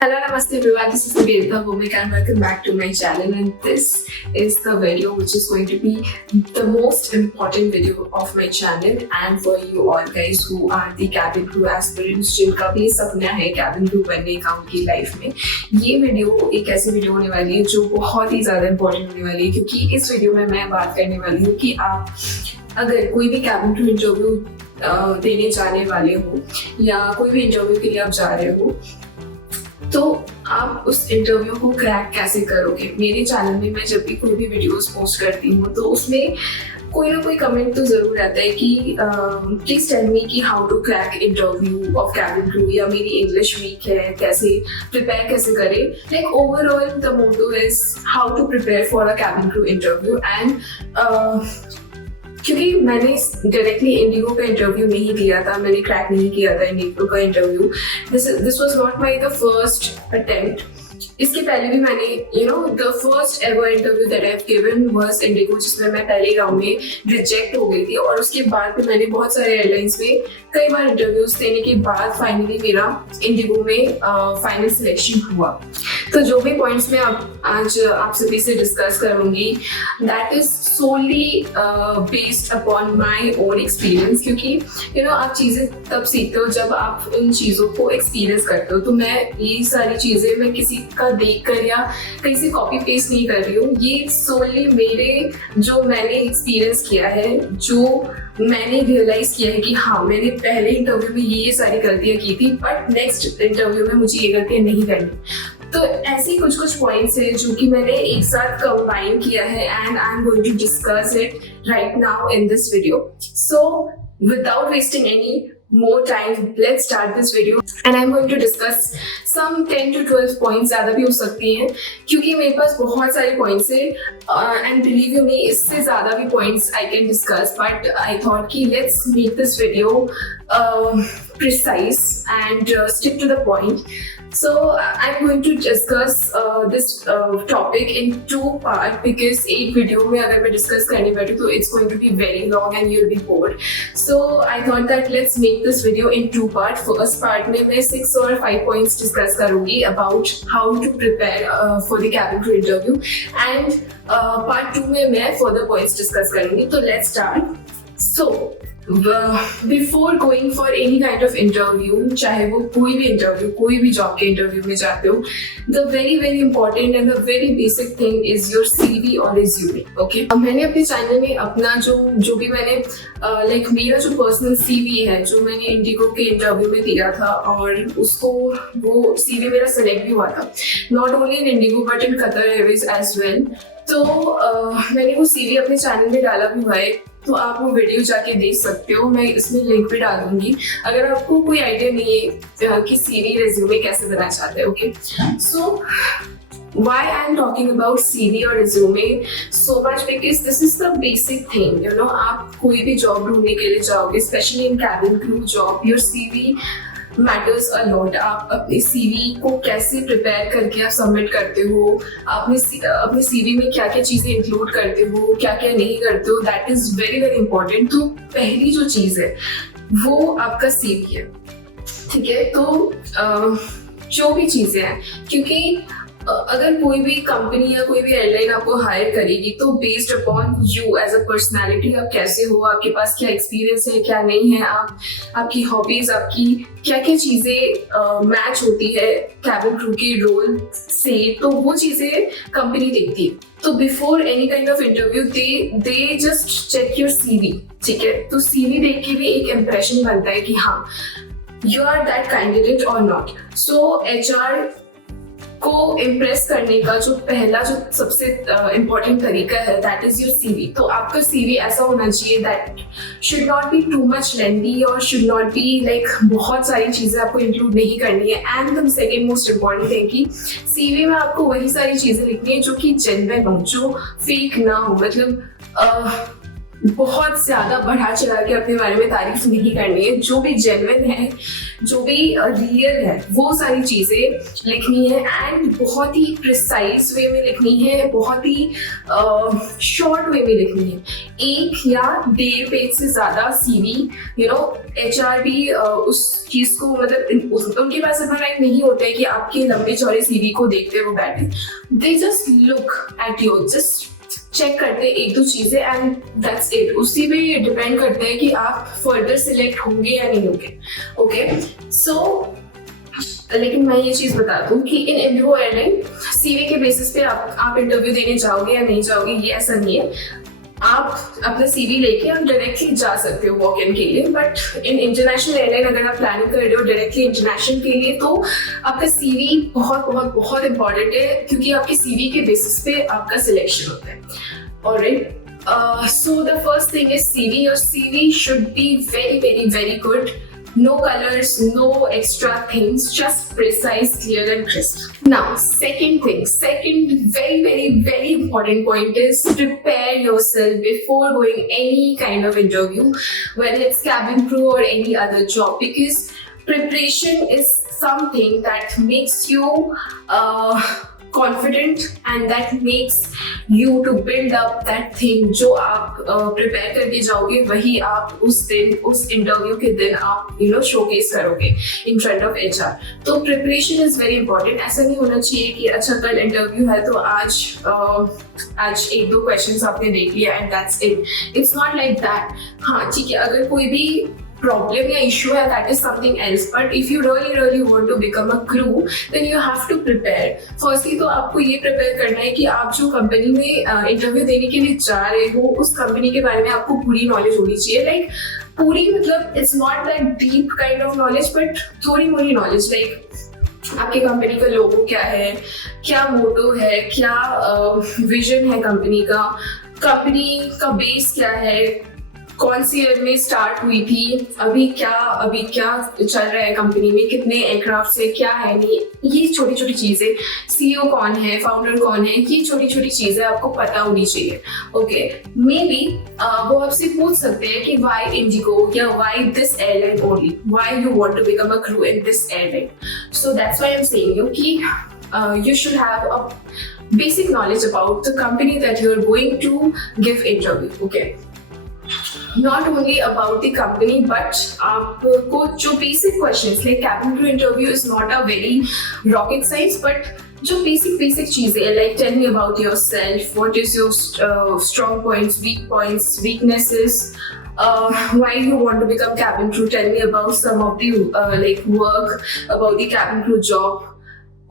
Hello, Namaste everyone. This is Nivedita Bhumik and welcome back to my channel. And this is the video which is going to be the most important video of my channel and for you all guys who are the cabin crew aspirants जिनका भी सपना है cabin crew बनने का उनकी life में। ये video एक ऐसी वीडियो होने वाली है जो बहुत ही ज़्यादा इम्पोर्टेंट होने वाली है क्योंकि इस वीडियो में मैं बात करने वाली हूँ कि आप अगर कोई भी cabin crew इंटरव्यू देने जाने वाले हो या कोई भी इंटरव्यू के लिए आप जा रहे हो तो आप उस इंटरव्यू को क्रैक कैसे करोगे। मेरे चैनल में मैं जब भी कोई भी वीडियोस पोस्ट करती हूँ तो उसमें कोई ना कोई कमेंट तो जरूर आता है कि प्लीज टेल मी कि how to crack interview of cabin crew या मेरी इंग्लिश वीक है, कैसे प्रिपेयर कैसे करें। Like overall the motto is how to prepare for a cabin crew interview and क्योंकि मैंने डायरेक्टली इंडिगो का इंटरव्यू नहीं दिया था, मैंने क्रैक नहीं किया था इंडिगो का interview. This was not my the first attempt. इसके पहले भी मैंने the first ever interview that I have given was Indigo, जिसमें मैं पहले राउंड में रिजेक्ट हो गई थी और उसके बाद भी मैंने बहुत सारे एयरलाइंस में कई बार इंटरव्यूज देने के बाद फाइनली मेरा इंडिगो में फाइनल सिलेक्शन हुआ। तो जो भी पॉइंट्स मैं आज आप सभी से डिस्कस करूंगी that is solely based upon my own experience, क्योंकि आप चीज़ें तब सीखते हो जब आप उन चीज़ों को एक्सपीरियंस करते हो। तो मैं ये सारी चीज़ें मैं किसी का देख कर या कहीं से कॉपी पेस्ट नहीं कर रही हूँ, ये सोली मेरे जो मैंने एक्सपीरियंस किया है, जो मैंने रियलाइज किया है कि हाँ मैंने पहले इंटरव्यू में ये सारी गलतियाँ की थी बट नेक्स्ट इंटरव्यू में मुझे ये गलतियाँ नहीं करनी। तो ऐसे कुछ पॉइंट्स है जो कि मैंने एक साथ कंबाइन किया है and I am going to discuss it right now in this video. So without wasting any more time, let's start this video and I'm going to discuss some 10 to 12 points, ज़्यादा भी हो सकती हैं क्योंकि मेरे पास बहुत सारे points हैं and believe you me इससे ज़्यादा भी points I can discuss, but I thought कि let's make this video precise and stick to the point. So I'm going to discuss this topic in two parts because एक video में अगर मैं discuss करने बैठूँ तो it's going to be very long and you'll be bored. So I thought that let's make this video in two parts. First part में मैं 6 or 5 points discuss करूँगी about how to prepare for the cabin crew interview and part 2 में मैं further points discuss करूँगी। तो let's start. So before going for any kind of interview, चाहे वो कोई भी इंटरव्यू कोई भी जॉब के इंटरव्यू में जाते हो, the very important and the very basic thing is your CV और रिज्यूमे। ओके, मैंने अपने चैनल में अपना जो भी मैंने लाइक मेरा जो पर्सनल सीवी है जो मैंने इंडिगो के इंटरव्यू में दिया था और उसको वो सीवी मेरा सेलेक्ट भी हुआ था, not only in IndiGo but in Qatar Airways as well. तो मैंने वो सीवी अपने चैनल में डाला भी हुआ है, तो आप वो वीडियो जाके देख सकते हो, मैं इसमें लिंक भी डाल दूंगी अगर आपको कोई आइडिया नहीं है कि सीवी रिज्यूमे कैसे बनाना चाहते हैं। Okay, so why I'm talking about CV और resume so much because this is the basic thing, आप कोई भी जॉब ढूंढने के लिए जाओगे, especially in cabin crew job, your CV matters a lot. आप अपने सीवी को कैसे प्रिपेयर करके आप सबमिट करते हो, अपने सीवी में क्या क्या चीज़ें इंक्लूड करते हो, क्या क्या नहीं करते हो, दैट इज वेरी इंपॉर्टेंट। तो पहली जो चीज़ है वो आपका सीवी है, ठीक है। तो जो भी चीज़ें हैं, क्योंकि अगर कोई भी कंपनी या कोई भी एयरलाइन आपको हायर करेगी तो based upon you as a personality, आप कैसे हो, आपके पास क्या एक्सपीरियंस है क्या नहीं है, आपकी हॉबीज, आपकी क्या क्या चीज़ें मैच होती है कैबिन क्रू के रोल से, तो वो चीज़ें कंपनी देखती है। तो before any kind of interview they just check your CV, ठीक है। तो सीवी देख के भी एक इम्प्रेशन बनता है कि हाँ यू आर दैट कैंडिडेट और नॉट। सो HR को इम्प्रेस करने का जो पहला जो सबसे इम्पोर्टेंट तरीका है दैट इज योर सीवी। तो आपका सीवी ऐसा होना चाहिए that should not be too much lengthy और शुड नॉट बी लाइक बहुत सारी चीज़ें आपको इंक्लूड नहीं करनी है। And the second most important है कि सीवी में आपको वही सारी चीज़ें लिखनी है जो कि जेन्युइन हो, जो फेक ना हो। मतलब बहुत ज्यादा बढ़ा चढ़ा के अपने बारे में तारीफ नहीं करनी है। जो भी जेन्युइन है, जो भी रियल है, वो सारी चीजें लिखनी है एंड बहुत ही प्रिसाइज वे में लिखनी है, बहुत ही शॉर्ट वे में लिखनी है। 1 या 1.5 पेज से ज्यादा सीवी, HR भी उस चीज को मतलब उनके पास इतना टाइम नहीं होता है कि आपके लंबे चौड़े सीवी को देखते हुए बैठे। They just look at you, just check करते हैं 1-2 चीजें एंड दैट्स इट। उसी पे डिपेंड करता है कि आप फर्दर सिलेक्ट होंगे या नहीं होंगे। ओके, सो लेकिन मैं ये चीज बता दूं कि इन इंडिगो एयरलाइन सीवी के बेसिस पे आप इंटरव्यू देने जाओगे या नहीं जाओगे, ये ऐसा नहीं है। आप अपना सीवी लेके आप डायरेक्टली जा सकते हो वॉक इन के लिए, बट इन इंटरनेशनल एयरलाइन अगर आप प्लानिंग कर रहे हो डायरेक्टली इंटरनेशनल के लिए, तो आपका सीवी बहुत बहुत बहुत इंपॉर्टेंट है, क्योंकि आपके सीवी के बेसिस पे आपका सिलेक्शन होता है। Alright, so the first thing is CV. Your CV should be very, very, very good. No colors, no extra things, just precise, clear and crisp. Now, second very, very, very important point is prepare yourself before going any kind of interview, whether it's cabin crew or any other job, because preparation is something that makes you confident and that makes you to build up that thing। जो आप prepare करके जाओगे वही आप उस दिन, उस interview के दिन आप शोकेस करोगे इन फ्रंट ऑफ HR। तो प्रिपरेशन इज वेरी इंपॉर्टेंट। ऐसा नहीं होना चाहिए कि अच्छा कल इंटरव्यू है तो आज 1-2 क्वेश्चंस आपने देख लिया and that's it. It's not like that. हाँ ठीक है, अगर कोई भी प्रॉब्लम या इशू है, that is something else, but if you really want to become a crew then you have to prepare. Firstly तो आपको ये प्रिपेयर करना है कि आप जो कंपनी में इंटरव्यू देने के लिए जा रहे हो उस कंपनी के बारे में आपको पूरी नॉलेज होनी चाहिए। लाइक पूरी मतलब it's not that deep kind of knowledge, but थोड़ी मोड़ी नॉलेज। लाइक आपकी कंपनी का लोगो क्या है, क्या मोटो है, क्या विजन है कंपनी का बेस क्या है, कौन सी ईयर में स्टार्ट हुई थी, अभी क्या चल रहा है कंपनी में, कितने एयरक्राफ्ट से, क्या है नहीं, ये छोटी छोटी चीजें, CEO कौन है, फाउंडर कौन है, ये छोटी छोटी चीजें आपको पता होनी चाहिए। ओके, मे बी वो आपसे पूछ सकते हैं कि वाई इंडिगो या why this airline only, why you want to become a crew in this airline. So that's why I am saying you कि you should have a basic knowledge about the company that you are going to give interview. Okay, not only about the company but आपको जो basic questions like cabin crew interview is not a very rocket science, but जो basic चीजें like tell me about yourself, what is your strong points, weak points, weaknesses, why you want to become cabin crew, tell me about some of the like work about the cabin crew job,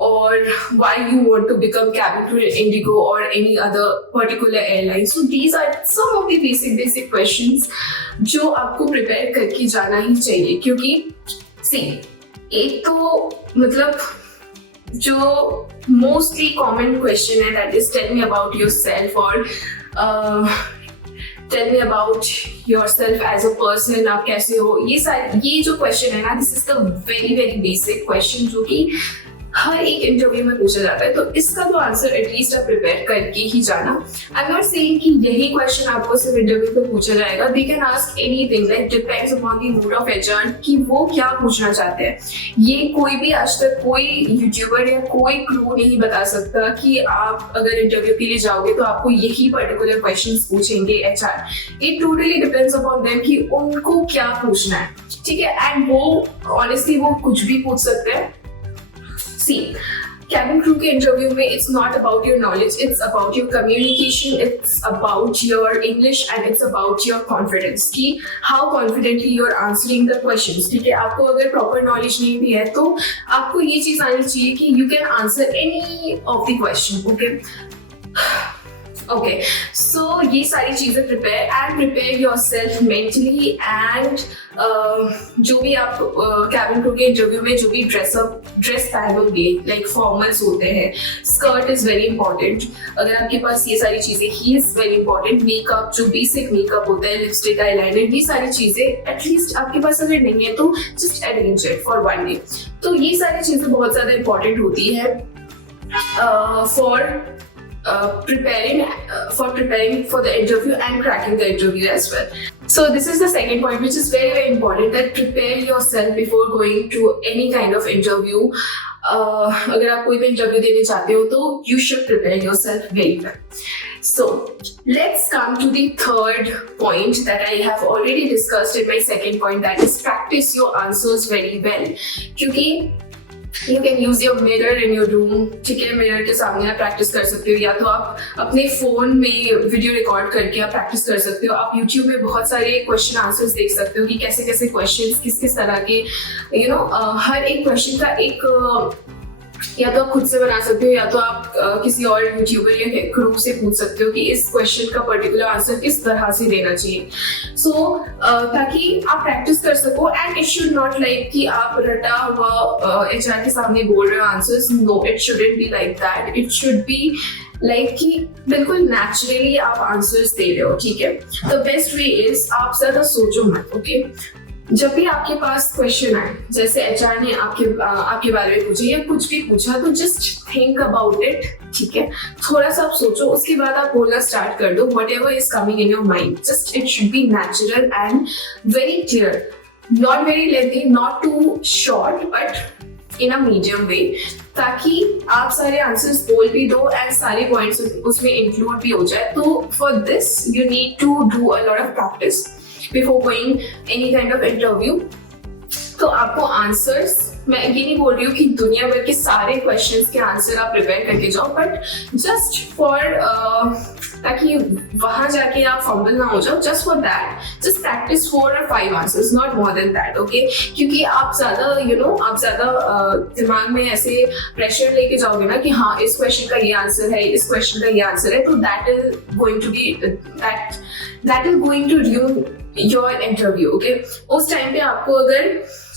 or why you want to become cabin crew in Indigo or any other particular airline. So these are some of the basic questions जो आपको prepare करके जाना ही चाहिए, क्योंकि एक तो मतलब जो मोस्टली कॉमन क्वेश्चन है that is tell me about yourself, और tell me about yourself as a person, आप कैसे हो। ये जो क्वेश्चन है ना, this is the very basic question जो कि हर एक इंटरव्यू में पूछा जाता है। तो इसका तो आंसर एटलीस्ट आप प्रिपेयर करके ही जाना। आई एम नॉट सेइंग कि यही क्वेश्चन आपको सिर्फ इंटरव्यू पे पूछा जाएगा। They can ask anything, like depends upon the mood off HR कि वो क्या पूछना चाहते हैं। ये कोई भी आज तक कोई यूट्यूबर या कोई क्रू नहीं बता सकता कि आप अगर इंटरव्यू के लिए जाओगे तो आपको यही पर्टिकुलर क्वेश्चन पूछेंगे HR. It totally depends upon them कि उनको क्या पूछना है, ठीक है। एंड वो ऑनेस्टली वो कुछ भी पूछ सकते हैं। cabin crew के इंटरव्यू में it's not about your knowledge, it's about your communication, it's about your English and it's about your confidence कि how confidently you're answering the questions, ठीक है। आपको अगर proper knowledge नहीं भी है तो आपको ये चीज आनी चाहिए कि you can answer any of the question. Okay, so ये सारी चीजें prepare yourself mentally and जो भी आप cabin crew के इंटरव्यू में जो भी ड्रेस पहनोगे, लाइक फॉर्मल्स होते हैं, स्कर्ट इज वेरी इंपॉर्टेंट। अगर आपके पास ये सारी चीजें, हील्स वेरी इंपॉर्टेंट, मेकअप जो बेसिक मेकअप होता है, लिपस्टिक, आईलाइनर, ये सारी चीजें एटलीस्ट आपके पास अगर नहीं है तो just arrange it for one day. तो ये सारी चीजें बहुत ज्यादा इंपॉर्टेंट होती है for preparing for the interview and cracking the interview as well. So this is the second point, which is very very important, that prepare yourself before going to any kind of interview. अगर आप कोई भी interview देने चाहते हो तो you should prepare yourself very well. So let's come to the third point that I have already discussed in my second point, that is practice your answers very well. क्योंकि you can use your mirror in your room, ठीक है, mirror के सामने आप practice कर सकते हो, या तो आप अपने फोन में वीडियो रिकॉर्ड करके आप प्रैक्टिस कर सकते हो. आप यूट्यूब में बहुत सारे क्वेश्चन आंसर्स देख सकते हो कि कैसे कैसे क्वेश्चंस किस किस तरह के, हर एक क्वेश्चन का एक या तो आप खुद से बना सकते हो, या तो आप किसी और यूट्यूबर या ग्रुप से पूछ सकते हो कि इस क्वेश्चन का पर्टिकुलर आंसर किस तरह से देना चाहिए. सो ताकि आप प्रैक्टिस कर सको. And it should not like कि आप रटा हुआ एचआर के सामने बोल रहे हो answers. No, it shouldn't be like that. It should be like कि बिल्कुल नेचुरली आप आंसर्स दे रहे हो. ठीक है, द बेस्ट वे इज आप ज्यादा सोचो मत. ओके, जब भी आपके पास क्वेश्चन आए, जैसे एचआर ने आपके बारे में पूछा या कुछ भी पूछा, तो जस्ट थिंक अबाउट इट. ठीक है, थोड़ा सा आप सोचो, उसके बाद आप बोलना स्टार्ट कर दो. Whatever is coming in your mind, just it should be natural and very clear, not very lengthy, not too short, but in a medium way, ताकि आप सारे आंसर्स बोल भी दो एंड सारे पॉइंट्स उसमें इंक्लूड भी हो जाए. तो for this you need to do a lot of practice before going any kind of interview. तो आपको आंसर्स, मैं ये नहीं बोल रही हूँ कि दुनिया भर के सारे क्वेश्चंस के आंसर आप प्रिपेयर करके जाओ, बट जस्ट फॉर ताकि वहां जाके आप फंबल ना हो जाओ, just for that just practice 4 or 5 answers, not more than that. Okay, क्योंकि आप ज्यादा आप ज्यादा दिमाग में ऐसे प्रेशर लेके जाओगे ना कि हाँ इस क्वेश्चन का ये आंसर है, इस क्वेश्चन का ये आंसर है, तो that is going to be that is going to ruin your interview. Okay, उस टाइम पे आपको अगर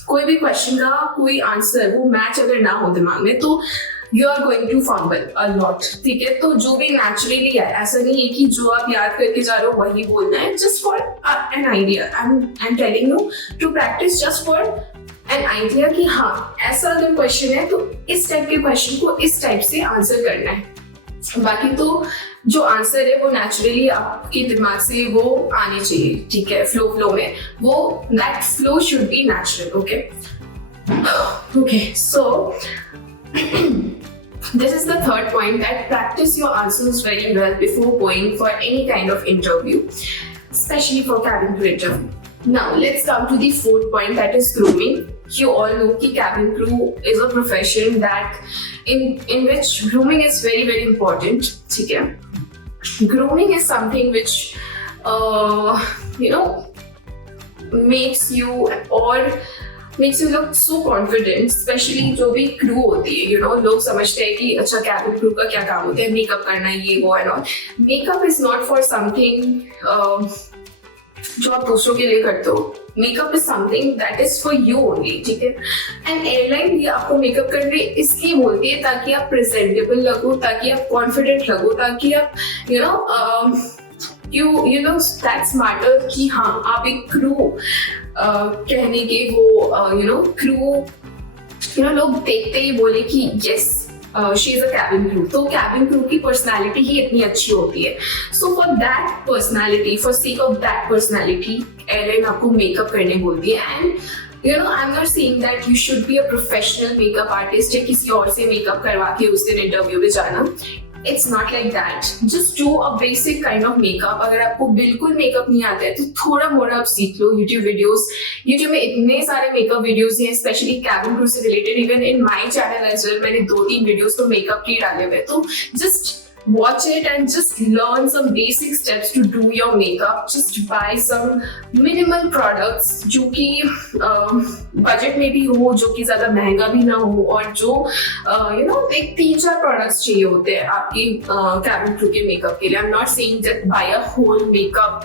कोई भी क्वेश्चन का कोई आंसर वो मैच अगर ना हो दिमाग में, तो you are going to fumble a lot. ठीक है, तो जो भी नेचुरली है, ऐसा नहीं है कि जो आप याद करके जा रहे हो वही बोलना है. Just for an idea, I am telling you to practice just for an idea कि हाँ ऐसा अगर क्वेश्चन है तो इस टाइप के क्वेश्चन को इस टाइप से आंसर करना है. बाकी तो जो आंसर है वो नेचुरली आपके दिमाग से वो आने चाहिए. ठीक है, फ्लो में वो that flow should be natural. Okay, so this is the third point, that practice your answers very well before going for any kind of interview, especially for cabin crew interview. Now let's come to the fourth point, that is grooming. You all know that cabin crew is a profession that in which grooming is very very important. ठीक है, grooming is something which makes you look so confident, especially जो भी crew होती है. लोग समझते हैं कि अच्छा कैबिन क्रू का क्या काम होता है, मेकअप करना, ये वो and all. Makeup is not for something जो आप दूसरों के लिए करते हो. Makeup is something that is for you only. ठीक है, एंड एयरलाइन भी आपको मेकअप करने इसलिए बोलती है ताकि आप प्रेजेंटेबल लगो, ताकि आप कॉन्फिडेंट लगो, ताकि आप you know that's matter कि हाँ आप एक क्रू कहने के वो क्रू लोग देखते ही बोले कि yes she is a cabin crew. तो कैबिन क्रू की पर्सनालिटी ही इतनी अच्छी होती है. So for that personality, for sake of that personality, airline आपको मेकअप करने बोलती है. And I'm not saying that you should be a professional makeup artist या किसी और से मेकअप करवा के उस दिन इंटरव्यू में जाना. It's not like that. Just do a basic kind of makeup. अगर आपको बिल्कुल मेकअप नहीं आता है तो थोड़ा मोड़ा आप सीख लो. YouTube में इतने सारे मेकअप वीडियोस हैं, स्पेशली कैबिन क्रू से related. Even in my channel as well मैंने 2-3 वीडियोस तो मेकअप के डाले हुए. तो just watch it and just learn some basic steps to do your makeup. Just buy some minimal products जो कि बजट में भी हो, जो कि ज्यादा महंगा भी ना हो, और जो एक 3-4 प्रोडक्ट्स चाहिए होते हैं आपकी कैबिन क्रू के मेकअप के लिए. I'm not saying that buy a whole makeup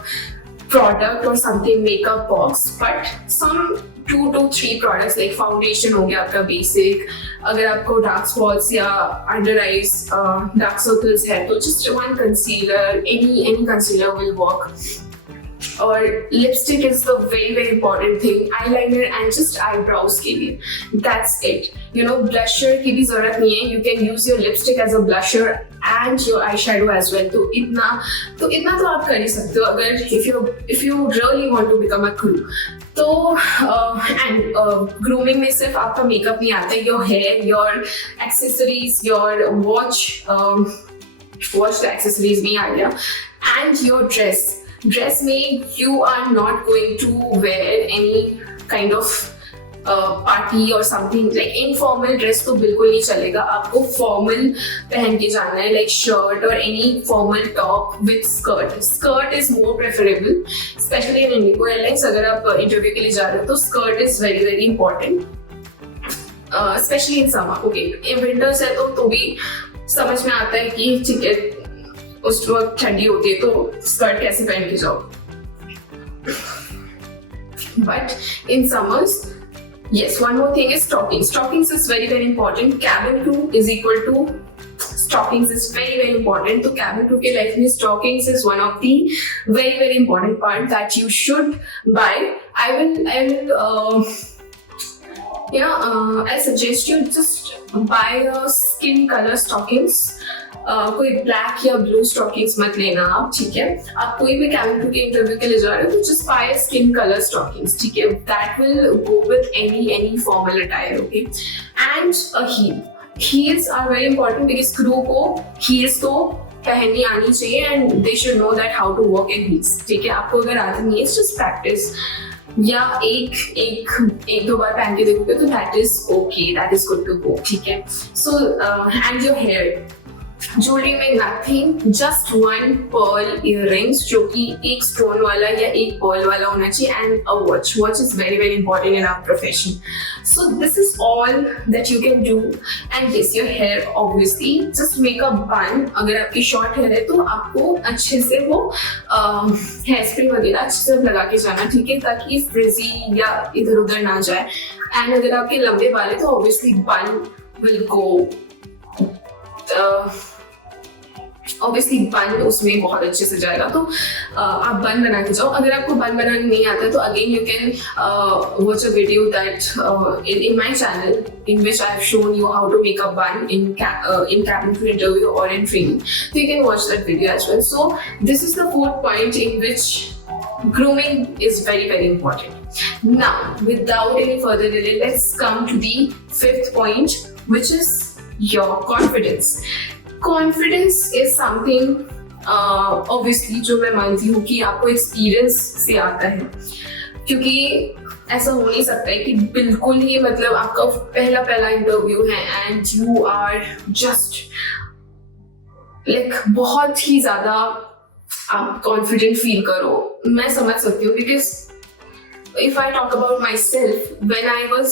product or something makeup box, but some 2 to 3 products like foundation हो गया आपका बेसिक. अगर आपको डार्क स्पॉट्स या अंडर आईज डार्क सर्कल्स है तो just 1 concealer, any concealer will work. और lipstick is the very very important thing. Eyeliner and just eyebrows के लिए, दैट्स इट. ब्लशर की भी जरूरत नहीं है. You can use your lipstick as a blusher and your eyeshadow as well. तो इतना तो आप कर ही सकते हो अगर if you really want to become a crew. तो and grooming में सिर्फ आपका मेकअप नहीं आता है, your hair, your accessories, your watch the accessories नहीं आ गया, and your dress में you are not going to wear any kind of party और समथिंग लाइक इनफॉर्मल ड्रेस तो बिल्कुल नहीं चलेगा. आपको फॉर्मल पहन के जाना है, लाइक शर्ट और any formal top with skirt is more preferable, specially in Indigo airlines. अगर आप इंटरव्यू के लिए जा रहे हो तो skirt is very very important, specially in summer. Okay, in winters है तो भी समझ में आता है कि ठीक है उस वक्त ठंडी होती है तो स्कर्ट कैसे पहन के जाओ. But in summers, yes, one more thing is stockings. Stockings is very very important. Cabin crew is equal to stockings is very very important. तो cabin crew के life में stockings is one of the very very important part that you should buy. I will I suggest you just buy a skin color stockings. कोई black या blue stockings मत लेना आप, ठीक है. आप कोई भी cabin crew के इंटरव्यू के लिए जा रहे हो तो just buy skin colour stockings, ठीक है. That will go with any formal attire. Okay, and a heels are very important because crew को हील्स तो पहननी आनी चाहिए and they should know that how to walk in heels, ठीक है. आपको अगर आती नहीं है जस्ट प्रैक्टिस, या एक दो बार पहन के देखोगे तो that is okay, that is good to go, ठीक है. So and your hair, jewellery में nothing, just one pearl earrings जो कि एक स्टोन वाला या एक पर्ल वाला होना चाहिए, and a watch is very very important in our profession. So this is all that you can do. And yes, your hair obviously just make a bun. अगर आपकी शॉर्ट हेयर है तो आपको अच्छे से वो हेयर स्प्रे वगैरह अच्छे से लगा के जाना, ठीक है, ताकि फ्रिजी या इधर उधर ना जाए. एंड अगर आपके लंबे बाल है तो ऑब्वियसली बन विल गो, ऑब्वियसली बन उसमें बहुत अच्छे से जाएगा. तो आप बन बना के जाओ. अगर आपको बन बनाना नहीं आता तो again you can watch a video that in my channel in which I have shown you how to make a bun in cabin crew interview or in training. So you can watch that video as well. So this is the fourth point in which grooming is very very important. Now, without any further delay, let's come to the fifth point, which is your confidence. Confidence is something obviously जो मैं मानती हूँ कि आपको experience से आता है, क्योंकि ऐसा हो नहीं सकता है कि बिल्कुल ही मतलब आपका पहला इंटरव्यू है and you are just like बहुत ही ज्यादा आप कॉन्फिडेंट फील करो. मैं समझ सकती हूँ because if I talk about myself, when I was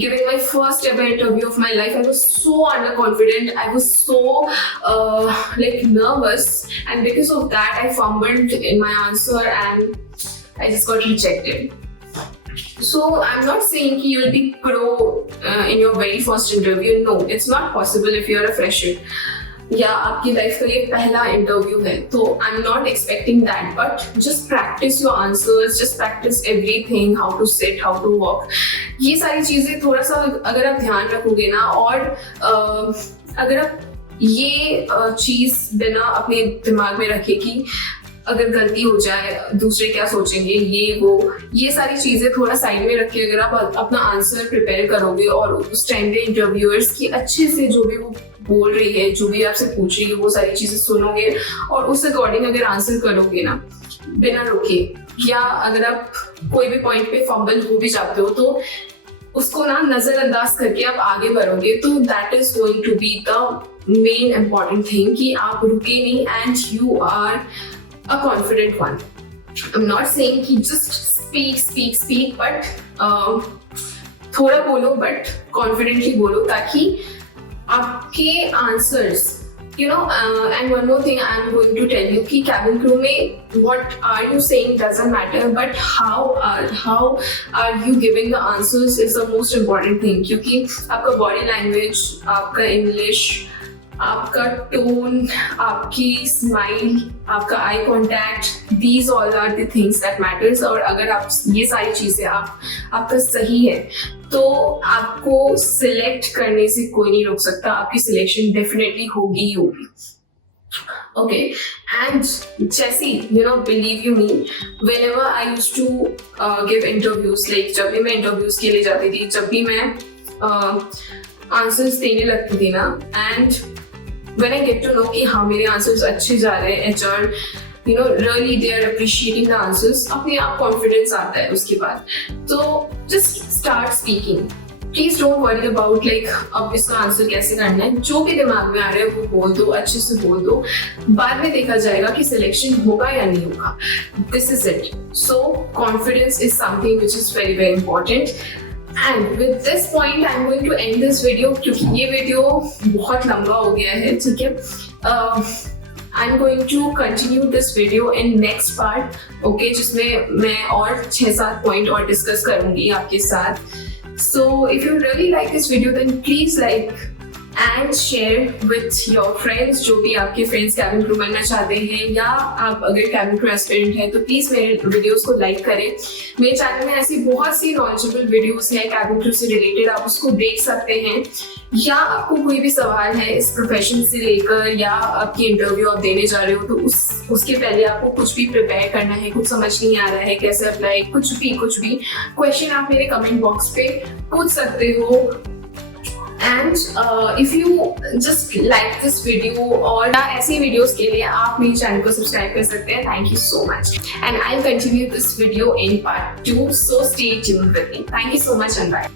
giving my first ever interview of my life, I was so underconfident. I was so like nervous, and because of that, I fumbled in my answer and I just got rejected. So I'm not saying you will be pro in your very first interview. No, it's not possible if you're a fresher. या आपकी life का ये पहला interview है तो I am not expecting that, but just practice your answers, just practice everything, how to sit, how to walk. ये सारी चीजें थोड़ा सा अगर आप ध्यान रखोगे ना, और अगर आप ये चीज बिना अपने दिमाग में रखे कि अगर गलती हो जाए दूसरे क्या सोचेंगे, ये सारी चीजें थोड़ा साइड में रख के अगर आप अपना आंसर प्रिपेयर करोगे और उस टाइम पे इंटरव्यूअर्स की अच्छे से जो भी वो बोल रही है, जो भी आपसे पूछ रही है, वो सारी चीजें सुनोगे और उस अकॉर्डिंग अगर आंसर करोगे ना बिना रुके, या अगर आप कोई भी पॉइंट पे फंबल हो भी जाते हो तो उसको ना नजरअंदाज करके आप आगे बढ़ोगे, तो that is going to be the main important thing कि आप रुके नहीं and you are a confident one. I'm not saying कि just speak, but थोड़ा बोलो but confidently बोलो ताकि आपके answers, you know, and one more thing I'm going to tell you कि cabin crew में what are you saying doesn't matter, but how are you giving the answers is the most important thing. क्योंकि आपका body language, आपका English, आपका tone, आपकी smile, आपका eye contact, these all are the things that matters. और अगर आप ये सारी चीजें आपका सही है तो आपको सिलेक्ट करने से कोई नहीं रोक सकता. आपकी सिलेक्शन डेफिनेटली होगी ही होगी. Okay, and Jesse, believe you me, whenever I used to give interviews, like जब भी मैं interviews के लिए जाती थी, जब भी मैं आंसर्स देने लगती थी ना, and when I get to know कि हाँ मेरे आंसर्स अच्छे जा रहे हैं, HR really they are appreciating the answers, अपने आप कॉन्फिडेंस आता है उसके बाद. तो just start speaking. Please don't worry about like अब इसका आंसर कैसे करना है. जो भी दिमाग में आ रहा है वो बोल दो, अच्छे से बोल दो. बाद में देखा जाएगा कि सिलेक्शन होगा या नहीं होगा. This is it. So confidence is something which is very very important. And with this point I am going to end this video, क्योंकि ये वीडियो बहुत लंबा हो गया है. ठीक है, I am going to continue this video in next part. Okay, जिसमें मैं और 6-7 पॉइंट और डिस्कस करूंगी आपके साथ. So if you really like this video, then please like and share with your friends. जो भी आपके फ्रेंड्स कैबिन क्रू बनना चाहते हैं, या आप अगर कैबिन क्रू एस्पिरेंट हैं तो प्लीज मेरे वीडियोस को लाइक करें. मेरे चैनल में ऐसी बहुत सी नॉलेजेबल वीडियोस हैं कैबिन क्रू से रिलेटेड, आप उसको देख सकते हैं. या आपको कोई भी सवाल है इस प्रोफेशन से लेकर, या आपकी इंटरव्यू आप देने जा रहे हो, तो उसके पहले आपको कुछ भी प्रिपेयर करना है, कुछ समझ नहीं आ रहा है कैसे अप्लाई, कुछ भी क्वेश्चन आप मेरे कमेंट बॉक्स पे पूछ सकते हो. And if you just like this video, और ऐसी वीडियोस के लिए आप मेरे चैनल को सब्सक्राइब कर सकते हैं. Thank you so much, and I will continue this video in part 2. So stay tuned with me. Thank you so much and bye.